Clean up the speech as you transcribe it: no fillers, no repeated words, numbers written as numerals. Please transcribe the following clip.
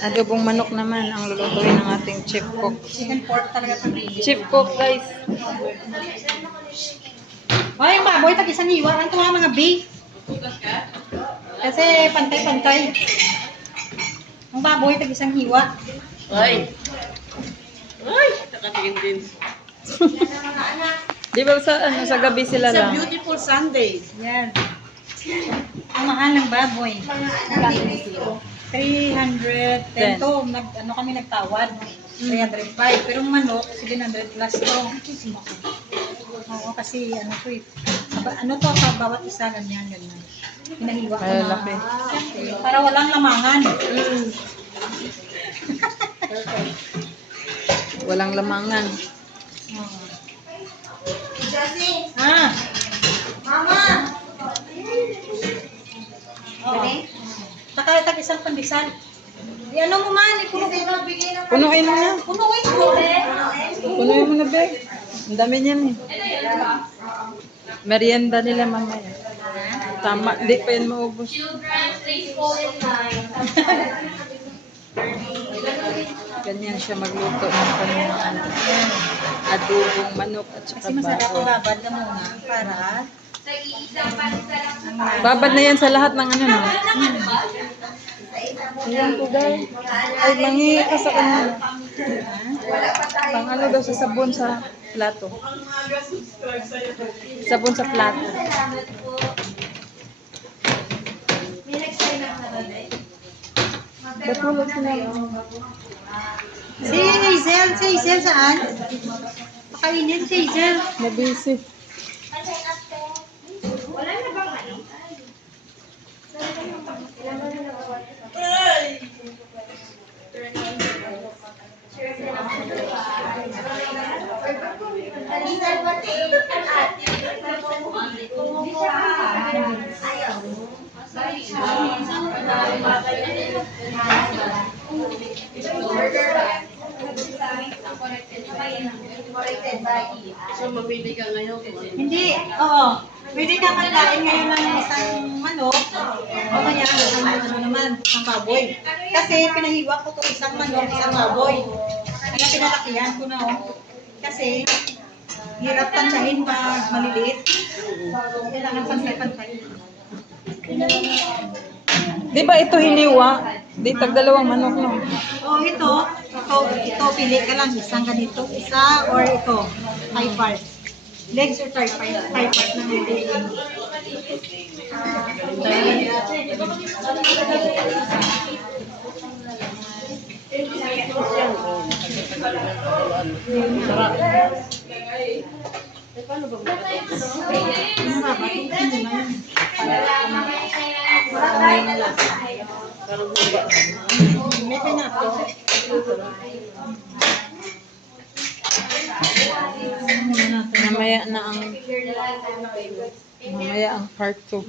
Adobong manok naman ang lulutuin ng ating chief cook. Chicken pork talaga ito. Chief cook, guys. Ay, yung baboy, tag-isang hiwa. Ano ito mga beef? Kasi pantay-pantay. Ang baboy, tag-isang hiwa. Ay! Ay! Nakatingin din. Di ba sa gabi sila It's a lang? beautiful Sunday. Yan. Ang mahal ng baboy. 310 to. Kami nagtawad. 305. Pero yung manok, 700 plus to. Oo, kasi ano to eh. Ano to, sa bawat isa, ganyan. Pinahiwa ko na. Malalaki. Para walang lamangan. Walang lamangan. Ah. Mama! Pwede? Saka tag-isang pandesal. Ano mo man, Punuin mo na. punuin mo. Punuin mo na, Beg. Ang dami niyan eh. Merienda nila mamaya. Tama, di pa yun maubos. Ganyan siya magluto ng kanyang adobong manok at saka Kasi masarap baboy. babad na muna para Babad na yan sa lahat ng ano, no? Ayan po, guys. Ay, mangi ka sa kanya. Pang ano daw sa sabon sa plato. Sabon sa plato. Ba't wala sinabi? Si Hazel saan? Pakainin si Hazel. Nabisi. So, mamili ka ngayon. Hindi, oo. Pwede ka magkain ngayon ng isang manok o kaya ano naman, isang baboy. Kasi pinahiwa ko to isang manok, isang baboy. Kaya pinalakihan ko na Kasi hirap tansyahin pag maliliit. Kailangan pantay-pantay. Di ba ito hiniwa? Di tag dalawang manok, no? Ito, pili ka lang. Isang ganito, isa or ito, 5 parts. Legs or 5 parts na hindi. May pineapple. Mamaya na ang part 2.